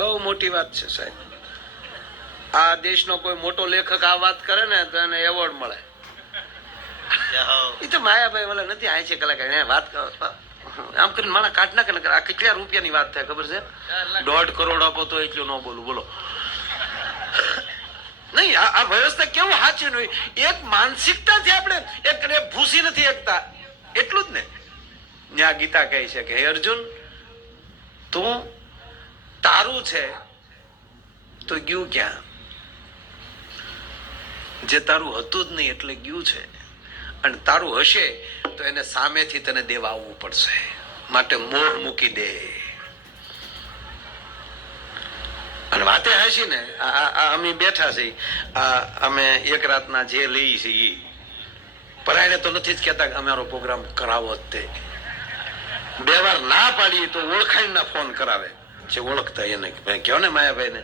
બહુ મોટી વાત છે સાહેબ. આ દેશનો કોઈ મોટો લેખક આ વાત કરે ને તો એને એવોર્ડ મળે. એ તો માયાભાઈ ઓલા નથી આય છે કલાકાર વાત આમ કરીને મારા કાઢ નાખે ને. આ કેટલા રૂપિયાની વાત થાય ખબર છે? 1.5 કરોડ આપો તો એટલું ન બોલું. બોલો નહીં આ વ્યવસ્થા કેવું સાચી નહીં. એક માનસિકતાથી આપણે એક ભૂસી નથી એકતા એટલું જ ને. ત્યાં ગીતા કહે છે કે હે અર્જુન, તું તારું છે તો ગયું ક્યાં? જે તારું હતું જ નહીં એટલે ગયું છે, અને તારું હશે તો એને સામેથી તને દેવા આવવું પડશે. માટે મોહ મૂકી દે. અને વાતે હસી ને અમે બેઠા છીએ, અમે એક રાતના જે લઈ છીએ પરાયણે તો નથી જ કહેતા કે અમારો પ્રોગ્રામ કરાવો જ. તે 2 વાર ના પાડીએ તો ઓળખાણના ફોન કરાવે છે. ઓળખતા એને ભાઈ કહો ને માયાભાઈ ને,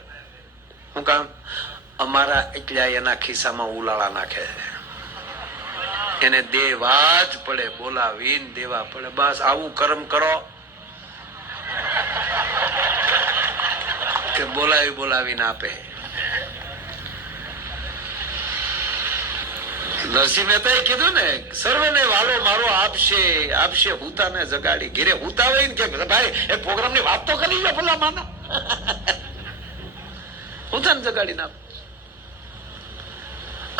શું કામ? અમારા એટલા એના ખિસ્સામાં ઉલાળા નાખે, એને દેવા જ પડે, બોલાવીને દેવા પડે. બસ આવું કર્મ કરો કે બોલાવીને આપે. નરસિંહ મહેતાએ કીધું ને, સર્વને વાલો મારો આપશે હુતાને જગાડી. ઘેરે હુતા હોય ને કે ભાઈ એ પ્રોગ્રામ ની વાત તો કરી લો ભલા માના. હુતાને જગાડી નાખ.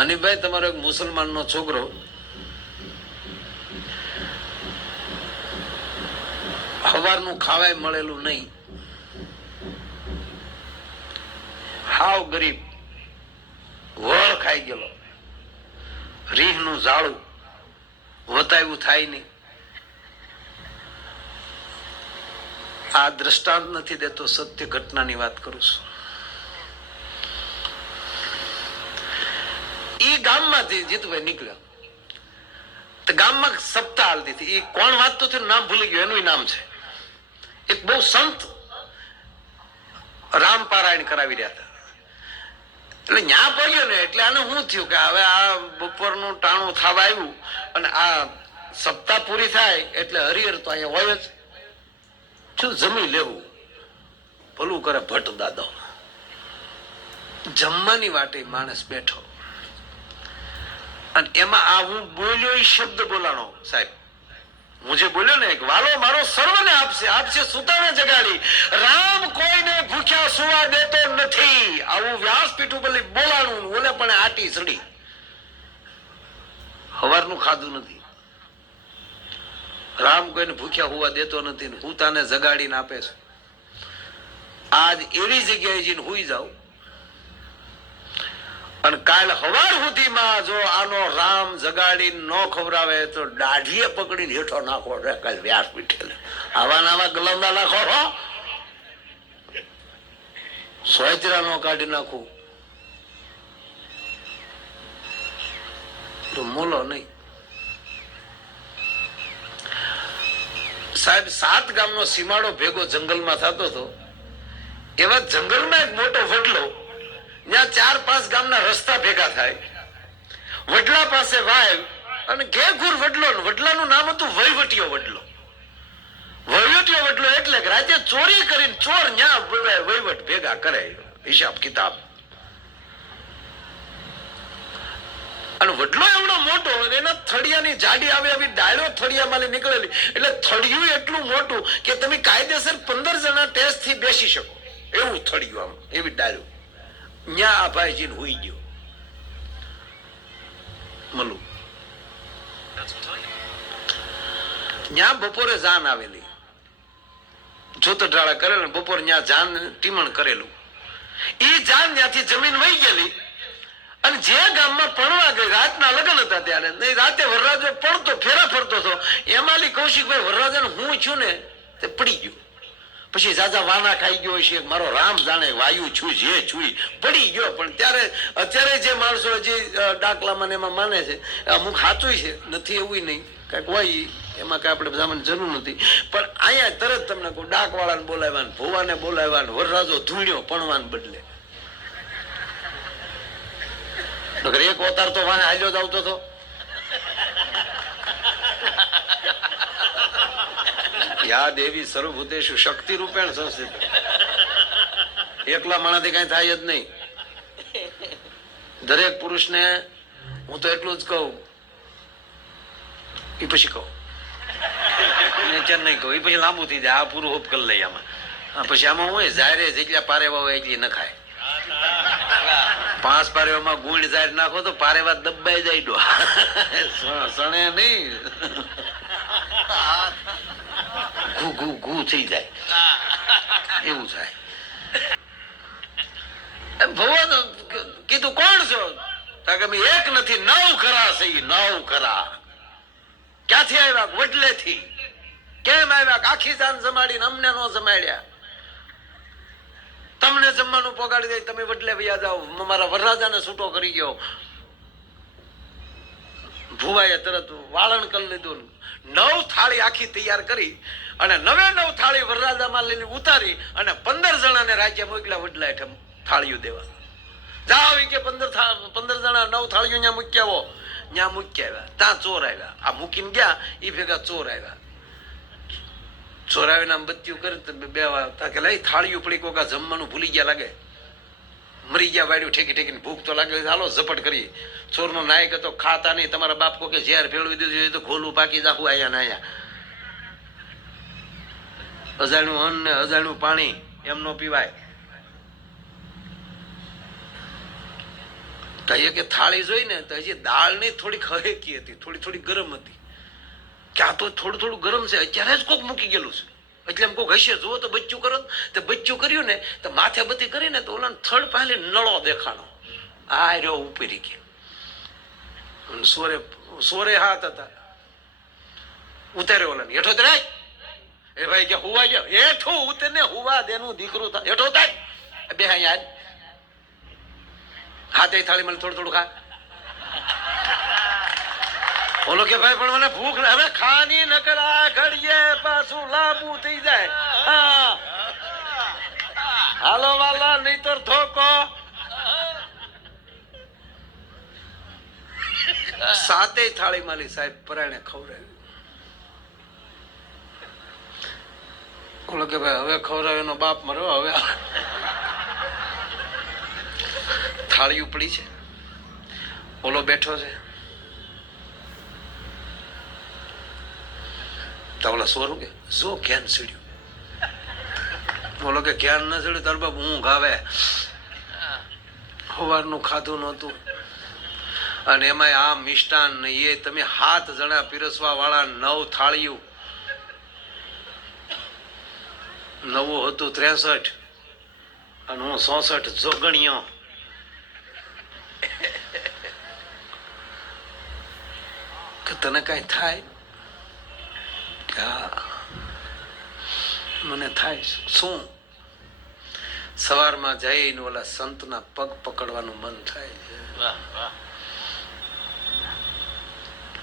અનિભાઈ, તમારો એક મુસલમાન નો છોકરો સવારનું ખાવાય મળેલું નહીં, હાવ ગરીબ, વળ ખાઈ ગયેલો, રીહનું ઝાડું વતાવ્યું થાય નહીં. આ દ્રષ્ટાંત નથી દેતો, સત્ય ઘટનાની વાત કરું છું. એ ગામમાંથી જીતુભાઈ નીકળ્યા તો ગામમાં સપ્તાહ હાલતી હતી. એ કોણ વાંચતું હતું નામ ભૂલી ગયું, એનું નામ છે. એક બહુ સંત રામ પારાયણ કરાવી રહ્યા હતા. એટલે ન્યા પડ્યો ને એટલે આને શું થયું કે હવે આ બપોરનું ટાણું થવા આવ્યું અને આ સપ્તાહ પૂરી થાય એટલે હરિહર તો અહીંયા હોય જ. શું જમી લેવું, ભલું કરે ભટ્ટ દાદો. જમવાની વાટે માણસ બેઠો અને એમાં આ હું બોલ્યો એ શબ્દ બોલાણો સાહેબ. હું જે બોલ્યો ને, વાલો મારો સર્વને આપશે સુતાને જગાડી. રામ કોઈને ભૂખ્યા સુવા દેતો નથી. આવું વ્યાસપીઠ ઉપર બોલાણું. ઓલે પણ આટી સડી, હવારનું ખાધું નથી. રામ કોઈને ભૂખ્યા હોવા દેતો નથી, હુતાને જગાડીને આપે છે. આજ એવી જગ્યાએ જઈને હુઈ જાવ અને કાલ હવાર સુધીમાં જો આનો રામ જગાડી ન ખવડાવે તો દાઢીએ પકડીને હેઠો નાખો. કાલ વ્યાસપીઠે આવા ગલંદા નાખો, સોયતરા નો કાઢી નાખું તો મોલો નહીં. સાહેબ 7 ગામનો સીમાડો ભેગો જંગલમાં થતો હતો. એવા જંગલમાં એક મોટો વડલો, ત્યાં 4-5 ગામના રસ્તા ભેગા થાય. વડલા પાસે વાય અને ઘેઘુર વડલો. વડલાનું નામ હતું વહીવટીયો વડલો. વહીવટીયો વડલો એટલે કે રાજ્ય ચોરી કરીને ચોર ન્યા વહીવટ ભેગા કરે, હિસાબ કિતાબ. અને વડલો એવડો મોટો, એના થળિયાની જાડી આવે એવી ડાળો થળિયામાં નીકળેલી. એટલે થળિયું એટલું મોટું કે તમે કાયદેસર 15 જણા ટેસ્ટ થી બેસી શકો એવું થળિયું, આમ એવી ડાળો. ન્યા આ ભાઈજીને હુઈ ગયો મલું. ન્યા બપોરે જાન આવેલી, જોતઢાળા કરેલું. બપોર ન્યા જાન ટીમણ કરેલું. એ જાન ત્યાંથી જમીન વહી ગયેલી. અને જે ગામમાં પણવા ગઈ, રાતના લગ્ન હતા ત્યારે, રાતે વરરાજો પડતો ફેરા ફરતો હતો. એમાંલી કૌશિકભાઈ વરરાજાને હું છું ને તે પડી ગયું. પછી જાજા વાના ખાઈ ગયો છે, મારો રામ જાણે વાયુ છું જે છુઈ પડી ગયો. પણ અત્યારે જે માણસો જે ડાકલામાં એમાં માને છે અમુક સાચું છે, નથી એવું નહીં, કઈક હોય એમાં કઈ આપણે બધામાં જરૂર નથી. પણ અહીંયા તરત તમને કોઈ ડાક વાળાને બોલાવ્યા, ભુવાને બોલાવ્યા, વરરાજો ધૂણ્યો પણવાને બદલે. એક અવતાર તો વાને હાલ્યો જ આવતો હતો. યા દેવી સર્વભૂતેષુ શક્તિ રૂપેણ સંસ્થિત. એકલા માણાથી કઈ થાય જ નહીં. દરેક પુરુષને હું તો એટલું જ કહું, એ પછી કહું અત્યારે નહીં કહું, એ પછી લાંબુ થઈ જાય. આ પૂરું હોપ કરી લઈએ આમાં. પછી આમાં હું જાહેર જેટલા પારેવા હોય એટલી ન ખાય. 5 પારેવામાં ગુણ જાહેર નાખો તો પારેવા દબાઈ જાય ડો સણે નહીં, ઘુ ઘુ ઘુ થઈ જાય એવું થાય. ભગવાન કીધું કોણ છો? કે એક નથી 9 ખરા છે. 9 ખરા ક્યાંથી આવ્યા? વડલે થી. કેમ આવ્યા? આખી જાન જમાડીને અમને નો જમાડ્યા. તમને જમવાનું પોગાડી દે, તમે વડલે વયા જાઓ. મારા વરરાજાને છૂટો કરી ગયો. ભુવાએ તરત વાળણ કરી લીધું. 9 થાળી આખી તૈયાર કરી અને 9 થાળી વરરાજામાં લઈને ઉતારી અને 15 જણાને રાજ્ય મોકલ્યા વડલા હેઠળ થાળીઓ દેવા. જાઓ કે 15 જણા 9 થાળીઓ ત્યાં મૂકી આવો. ત્યાં મૂકી આવ્યા. ત્યાં ચોર આવ્યા. આ મૂકીને ગયા એ ભેગા ચોર આવ્યા. ચોર આવીને બત્યું કરી બે કે લઈ થાળીઓ પડી કોકા જમવાનું ભૂલી ગયા લાગે, મરી ગયા વાડ્યું ઠેકી ઠેકીને ભૂખ તો લાગે, હાલો ઝપટ કરી. ચોરનો નાયક હતો, ખાતા નહીં. તમારા બાપ કો કે ઝેર ફેરવી દીધું તો ખોલું પાકી જાખું આયા ને આયા. અજાણ્યું અન્ન ને અજાણ્યું પાણી એમ નો પીવાય. કહીએ કે થાળી જોઈ ને તો હજી દાળ ની થોડીક હળેકી હતી, થોડી થોડી ગરમ હતી. ક્યાં તો થોડું થોડું ગરમ છે, અત્યારે જ કોક મૂકી ગયેલું છે. એટલે એમ કોક હશે, જુઓ તો બચ્ચું કરો તો બચ્ચું કર્યું ને તો માથે બધી કરીને તો ઓલા થડ પહેલે નળો દેખાણો. આ રહ્યો ઉપરી ગયા. સોરે હાથ હતા, ઉતાર્યો ઓલા હેઠો તરાય. એ ભાઈ કે હુવા ગયો હેઠો ઉતર ને હુવા દેનું દીકરું થાય હેઠો થાય. બે યાદ હાથે થાળી મને થોડું થોડું ખા. બોલો કે ભાઈ પણ મને ભૂખ હવે ખાની નકર આ ઘડીએ પાછું લાંબુ થઈ જાય. હાલો વાલા નહીતર ધોકો. 7 થાળી માલી સાહેબ પરાણે ખવડાવ્યું. બોલો કે ભાઈ હવે ખવડાવ્યો બાપ મરો. હવે થાળી ઉપડી છે, ઓલો બેઠો છે. ઓલા સોરું કે જો જ્ઞાન ચડ્યું. બોલો કે જ્ઞાન ન ચડ્યું તાર બાપ ઊંઘ આવે. સવારનું ખાધું નહોતું અને એમાં આ મિષ્ટાન એ તમે 7 જણા પીરસવા વાળા 9 થાળીઓ. 9 હતું 63 અને હું 66 જોગણીઓ. કે તને કઈ થાય? મને થાય શું? સવારમાં જઈને ઓલા સંતના પગ પકડવાનું મન થાય છે.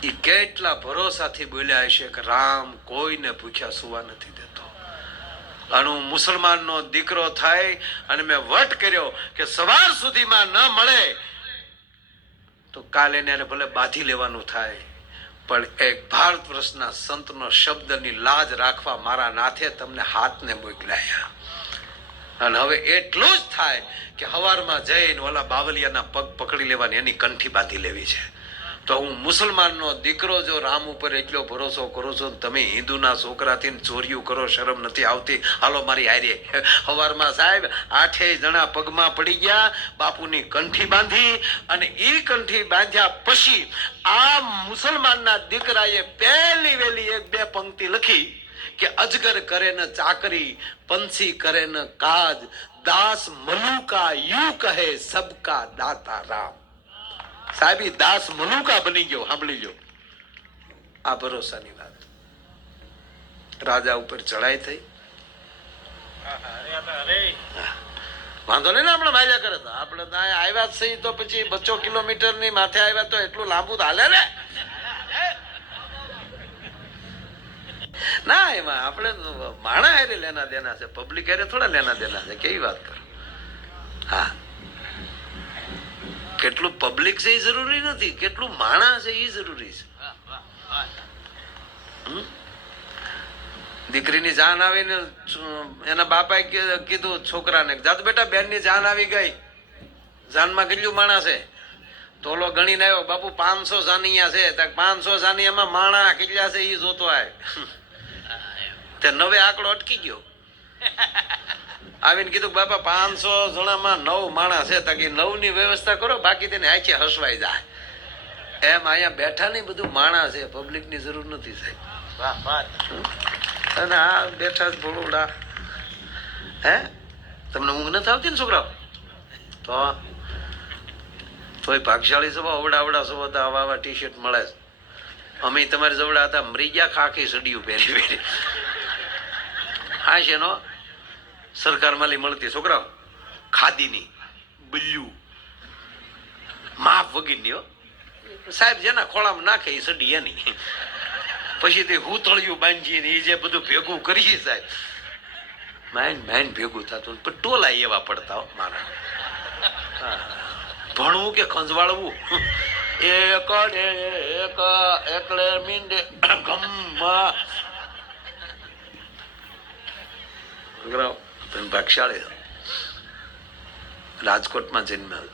એ કેટલા ભરોસાથી બોલ્યા હશે કે રામ કોઈને ભૂખ્યા સુવા નથી દેતો. અને હું મુસલમાનનો દીકરો થાય અને મેં વટ કર્યો કે સવાર સુધીમાં ન મળે તો કાલે એને ભલે બાંધી લેવાનું થાય, પણ એક ભારત વર્ષના સંતનો શબ્દની લાજ રાખવા મારા નાથે તમને હાથને મોકલાયા. અને હવે એટલું જ થાય કે હવારમાં જઈને ઓલા બાવલિયાના પગ પકડી લેવાની, એની કંઠી બાંધી લેવી છે. તો હું મુસલમાનનો દીકરો જો રામ ઉપર એટલો ભરોસો કરું છું, તમે હિન્દુના છોકરાથી ચોર્યું કરો, શરમ નથી આવતી? હાલો મારી હારે. હવારમાં સાહેબ 8 જણા પગમાં પડી ગયા, બાપુની કંઠી બાંધી અને એ કંઠી બાંધ્યા પછી આ મુસલમાનના દીકરાએ પહેલી વેલી 1-2 પંક્તિ લખી કે અજગર કરે ન ચાકરી, પંછી કરે ન કાજ, દાસ મલુકા યુ કહે સબકા દાતા રામ. સાહેબ દાસ મલુકા બની ગયો. સાંભળી લો આ ભરોસાની વાત. રાજા ઉપર ચડાઈ થઈ. વાંધો નહીં ને, આપણે માર્યા કરે તો આપણે આવ્યા જ સહી તો પછી 200 કિલોમીટર ની માથે આવ્યા તો એટલું લાંબુ તો હાલે ને. ના એમાં આપણે માણા હારે લેના દેના છે, પબ્લિક હારે થોડા લેના દેના છે. કેવી વાત કરો. હા, કેટલું પબ્લિક છે એ જરૂરી નથી, કેટલું માણા છે એ જરૂરી છે. દીકરીની જાન આવીને એના બાપાએ કીધું છોકરાને, જાત બેટા બેનની જાન આવી ગઈ. જાનમાં કેટલું માણસ છે? તોલો ગણીને આવ્યો, બાપુ 500 જાનિયા છે. 500 જાનિયામાં માણા કેટલા છે એ જોતો આય. તે 9 આંકડો અટકી ગયો. આવીને કીધું બાપા 500 જણામાં 9 માણસ છે. તાકી 9 ની વ્યવસ્થા કરો, બાકી તેને આખી હસવાઈ જાય. એમ અહીંયા બેઠા નહીં બધું માણસ છે, પબ્લિક ની જરૂર નથી સાહેબ. અને આ બેઠા ભોળુડા. હે તમને ઊંઘ નથી આવતી ને છોકરાઓ? તોય ભાગશાળી છો, અવડા છો, આવા ટી શર્ટ મળે છે. અમે તમારી જવડા હતા, મરી ગયા ખાખી સડિયું પહેરી પહેરી. હા છે નો સરકાર માલી મળતી છોકરાઓ, ખાદીની બલ્યુ માપ વગીરની સાહેબ, જેના ખોળામાં નાખે એ સડી એની. પછી તે હુતળિયું બાંધીને એ જે બધું ભેગું કરીએ સાહેબ, માઇન ભેગું થતું. પણ ટોલા એવા પડતા હો મારા. ભણવું કે ખંજવાળવું, એકલે મીંડે ગમમાં ભાગશાળી રાજકોટમાં જન્મ્યા.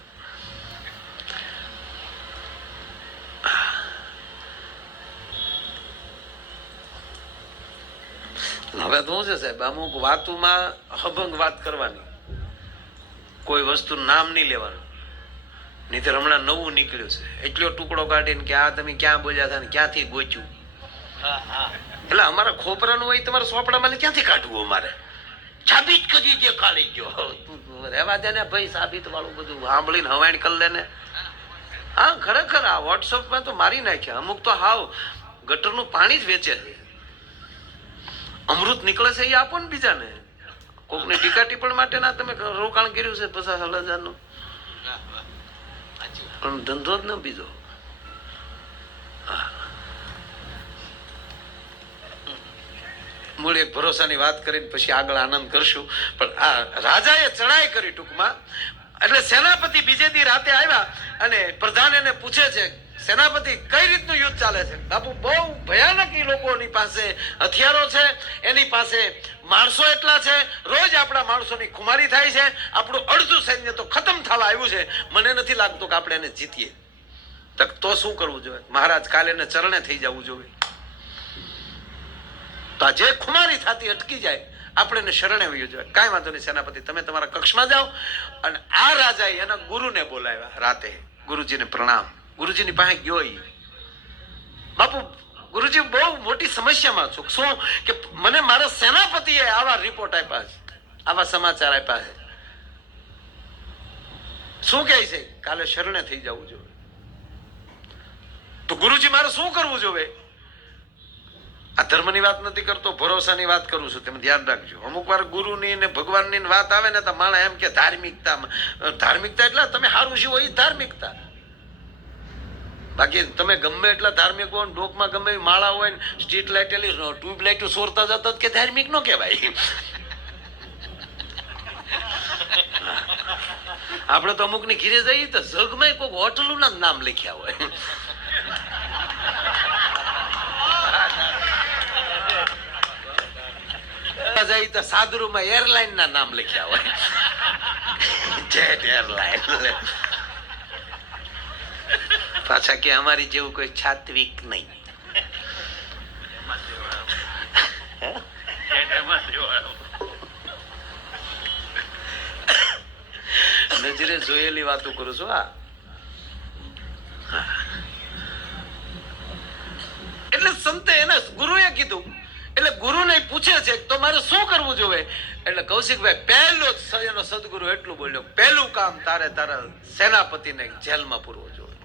હવે તો શું છે સાહેબ, અમુક વાતોમાં અભંગ વાત કરવાની, કોઈ વસ્તુ નામ નહીં લેવાનું. નહીંતર હમણાં નવું નીકળ્યું છે, એટલો ટુકડો કાઢીને કે આ તમે ક્યાં બોલ્યા હતા ને ક્યાંથી ગોચ્યું. એટલે અમારા ખોપરાનું હોય તમારા સોપડામાં ક્યાંથી કાઢવું? અમારે સાબિત કરી દે, કાઢી ગયો. રહેવા દે ને ભાઈ, સાબિત વાળું બધું સાંભળીને હવાણ કરી લે ને. હા ખરેખર આ વોટ્સઅપમાં તો મારી નાખ્યા. અમુક તો હાવ ગટરનું પાણી જ વેચે છે. અમૃત નીકળે છે એ આપો ને બીજાને. કોકને ટીકા ટીપણ માટે ના તમે રોકાણ કર્યું છે 50,000 નું, પણ ધંધો જ ન બીજો. મૂળ એક ભરોસાની વાત કરીને પછી આગળ આનંદ કરશું. પણ આ રાજાએ ચડાઈ કરી ટૂંકમાં. એટલે સેનાપતિ બીજે દી રાતે આવ્યા અને પ્રધાન એને પૂછે છે, સેનાપતિ કઈ રીતનું યુદ્ધ ચાલે છે? બાપુ બહુ ભયાનક એ લોકોની પાસે હથિયારો છે, એની પાસે માણસો એટલા છે, રોજ આપણા માણસોની ખુમારી થાય છે, આપણું અડધું સૈન્ય તો ખતમ થવા આવ્યું છે, મને નથી લાગતું કે આપણે એને જીતીએ. તો શું કરવું જોઈએ? મહારાજ કાલે એને ચરણે થઈ જવું જોઈએ. તો આ જે ખુમારી થતી અટકી જાય, આપણે એને શરણે વયું જોઈએ. કાંઈ વાંધો નહીં સેનાપતિ, તમે તમારા કક્ષમાં જાઓ. અને આ રાજાએ એના ગુરુને બોલાવ્યા રાતે. ગુરુજીને પ્રણામ. ગુરુજીની પાસે ગયો. બાપુ ગુરુજી બહુ મોટી સમસ્યામાં છું. શું કે મને મારા સેનાપતિએ આવા રિપોર્ટ આપ્યા છે, આવા સમાચાર આપ્યા છે. શું કહે છે? કાલે શરણે થઈ જવું જોઈએ. તો ગુરુજી મારે શું કરવું જોઈએ? આ ધર્મની વાત નથી કરતો, ભરોસાની વાત કરું છું, તમે ધ્યાન રાખજો. અમુક વાર ગુરુની ને ભગવાનની વાત આવે ને તો માણસ એમ કે ધાર્મિકતા. ધાર્મિકતા એટલે તમે સારું શું હોય ધાર્મિકતા. બાકી તમે ગમે એટલા ધાર્મિક હોય, ડોકમાં ગમે એવી માળા હોય ને સ્ટ્રીટ લાઇટ ટ્યુબ લાઇટ સોરતા જતા કે ધાર્મિક નો કહેવાય. આપણે તો અમુક ની ઘીરે જઈએ તો જગમાં કોઈ હોટલું ના નામ લખ્યા હોય. જાય તો સાદરુમાં એરલાઇન ના નામ લખ્યા હોય, જેટ એરલાઇન. પાછા કે અમારી જેવું કોઈ છાત્વિક નહીં. નજરે જોયેલી વાતો કરું છું. એટલે સંતે એને ગુરુએ કીધું, એટલે ગુરુને પૂછે છે તો મારે શું કરવું જોઈએ? એટલે કૌશિકભાઈ પહેલો એનો સદગુરુ એટલું બોલ્યો, પહેલું કામ તારે તારા સેનાપતિને જેલમાં પૂરવો જોઈએ.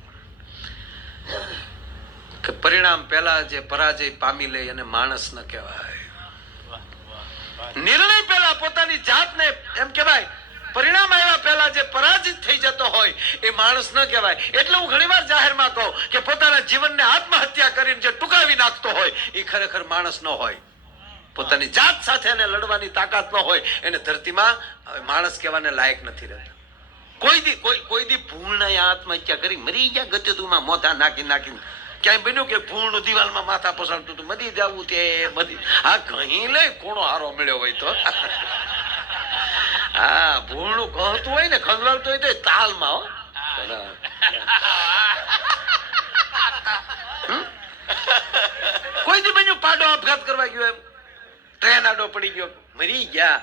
કે પરિણામ પહેલા જે પરાજય પામી લે એને માણસ ન કહેવાય. નિર્ણય પહેલા પોતાની જાતને એમ કહેવાય. પરિણામ આવ્યા પહેલા જે પરાજિત થઈ જતો હોય એ માણસ ન કહેવાય. એટલે હું ઘણીવાર જાહેરમાં કહું કે પોતાના જીવનને આત્મહત્યા કરીને જે ટૂંકાવી નાખતો હોય એ ખરેખર માણસ ન હોય. પોતાની જાત સાથે એને લડવાની તાકાત ન હોય એને ધરતીમાં માણસ કહેવાને લાયક નથી રહેતા. કોઈ દી ભૂલ નહીં આત્મહત્યા કરી મરી ગયા ગજતુમાં મોઢા નાખી નાખીને ક્યાંય બન્યું કે ભૂણ દિવાલમાં માથા પસાડતું હતું મધી જવું તે મધી હા ઘણી લે કોણો હારો મળ્યો હોય તો હા ભૂણું કહતું હોય ને ખંગલાવતું હોય તો તાલમાં હો કોઈ દી બન્યું પાડો આપઘાત કરવા ગયો એમ ટ્રેન આડો પડી ગયો મરી ગયા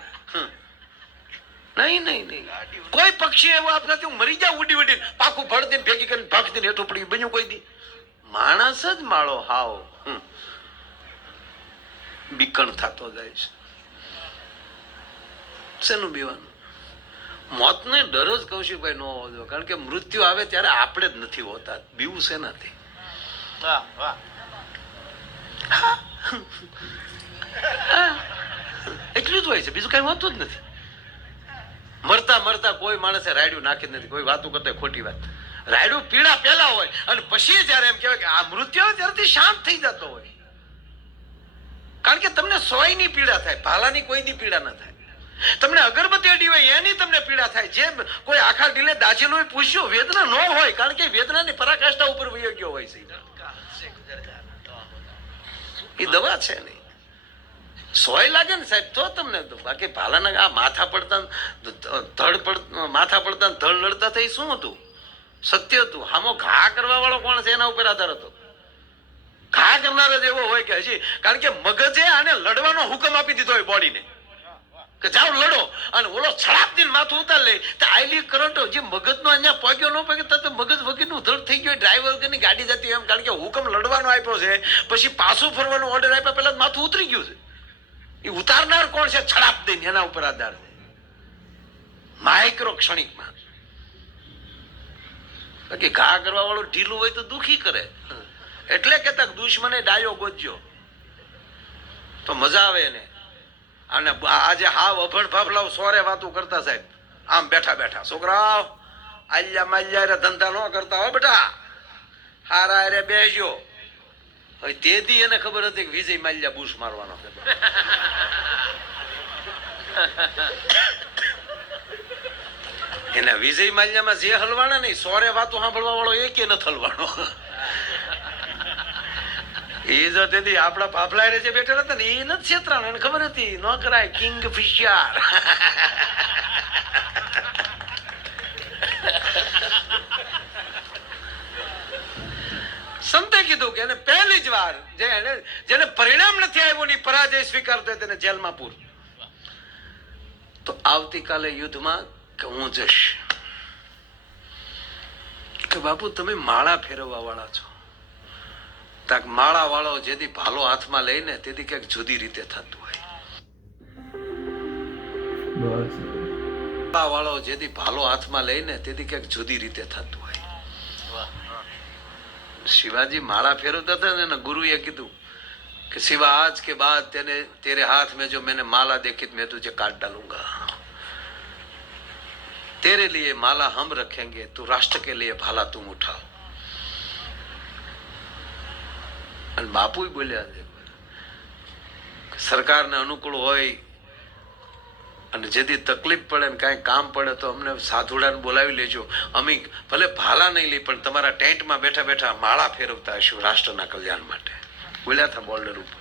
નહીં નહીં નહીં કોઈ પક્ષી એવો આપઘાત મરી જાય ઉડી ઉડી પાકું ભળ દે ભેગી કરીને ભાગ દે હેઠું પડી બન્યું કોઈ દી માણસ જ માળો હાવ બીકણ થતો જાય છે શેનું બીવાનું મોતને ડર જ કૌશિકભાઈ ન હોવો જોઈએ કારણ કે મૃત્યુ આવે ત્યારે આપણે જ નથી હોતા બીવું શેનાથી એટલું જ હોય છે બીજું કઈ હોતું જ નથી મરતા મરતા કોઈ માણસે રાયડું નાખી જ નથી કોઈ વાતો કરતા ખોટી વાત રાયડું પીડા પેલા હોય અને પછી જયારે એમ કહેવાય કે આ મૃત્યુ હોય ત્યારથી શાંત થઈ જતો હોય કારણ કે તમને સોયની પીડા થાય ભાલાની કોઈની પીડા ન થાય તમને અગરબત્તી અડી હોય એની તમને પીડા થાય જે કોઈ આખા ઢીલે દાજેલું હોય પૂછ્યું વેદના ન હોય કારણ કે વેદનાની પરાકાષ્ઠા ઉપર વયો ગયો હોય છે એ દવા છે નહીં સોય લાગે ને સાહેબ તો તમને બાકી ભાલાના આ માથા પડતા ધડ લડતા થઈ શું હતું સત્ય હતું આમાં ઘા કરવા વાળો કોણ છે એના ઉપર આધાર હતો ઘા કરનાર જ એવો હોય કે હજી કારણ કે મગજે આને લડવાનો હુકમ આપી દીધો હોય બોડીને કે જાઓ લડો અને ઓલો છડાપ દિન માથું ઉતાર લે તો આઈલી કરંટ જે મગજનો અહીંયા પગ્યો ન પગ્યો તો મગજ વગરનું ધડ થઈ ગયો ડ્રાઈવર વગરની ગાડી જતી એમ કારણ કે હુકમ લડવાનો આપ્યો છે પછી પાછું ફરવાનો ઓર્ડર આપ્યા પહેલા માથું ઉતરી ગયું છે એ ઉતારનાર કોણ છે છડાપ દઈને એના ઉપર આધાર છે માઇક્રો ક્ષણિકમાં બાકી ઘા કરવા વાળું ઢીલું હોય તો દુખી કરે એટલે કેતા દુશ્મને ડાયો ગોજ્યો તો મજા આવે ને અને આજે હાવ અભણ ફાફલાવ સોરે વાતું કરતા સાહેબ આમ બેઠા બેઠા છોકરાઓ આલ્યા માલ્યા ધંધા ન કરતા હોય બેટા હારા રે બેસજો હવે તેથી એને ખબર હતી કે વિજય માલ્યા બુશ મારવાનો એના વિજય માલ્યામાં જે હલવાના નહીં સોરે વાતો સાંભળવા વાળો એ કે નથી હલવાનો એ જો તેથી આપડા ફાફલા જે બેઠેલા હતા ને એ નથી છેતરાણ એને ખબર હતી ન કરાય કિંગ ફિશર સંતે કીધું કે એને પહેલી જ વાર જેને પરિણામ નથી આવ્યું ની પરાજય સ્વીકારતો તેને જેલમાં પૂર તો આવતીકાલે યુદ્ધમાં કે હું જઈશ કે બાપુ તમે માળા ફેરવવા વાળા છો તાક માળા વાળો જેથી ભાલો હાથમાં લઈને તેથી ક્યાંક જુદી રીતે થતું હોય વાળો જેથી ભાલો હાથમાં લઈને તેથી ક્યાંક જુદી રીતે થતું હોય શિવાજી માળા ફેરવતા હતા ને ગુરુએ કીધું कि सिवा आज के बाद तेरे हाथ में जो मैंने माला देखी मैं तुझे काट डालूंगा तेरे लिए माला हम रखेंगे तू राष्ट्र के लिए भाला तुम उठाओ અને બાપુ બોલ્યા સરકારને અનુકૂળ હોય અને જેથી તકલીફ પડે ને કાંઈ કામ પડે તો અમને સાધુડાને બોલાવી લેજો અમે ભલે ભાલા નહીં લઈ પણ તમારા ટેન્ટમાં બેઠા બેઠા માળા ફેરવતા હશું રાષ્ટ્રના કલ્યાણ માટે બોલ્યા હતા બોર્ડર ઉપર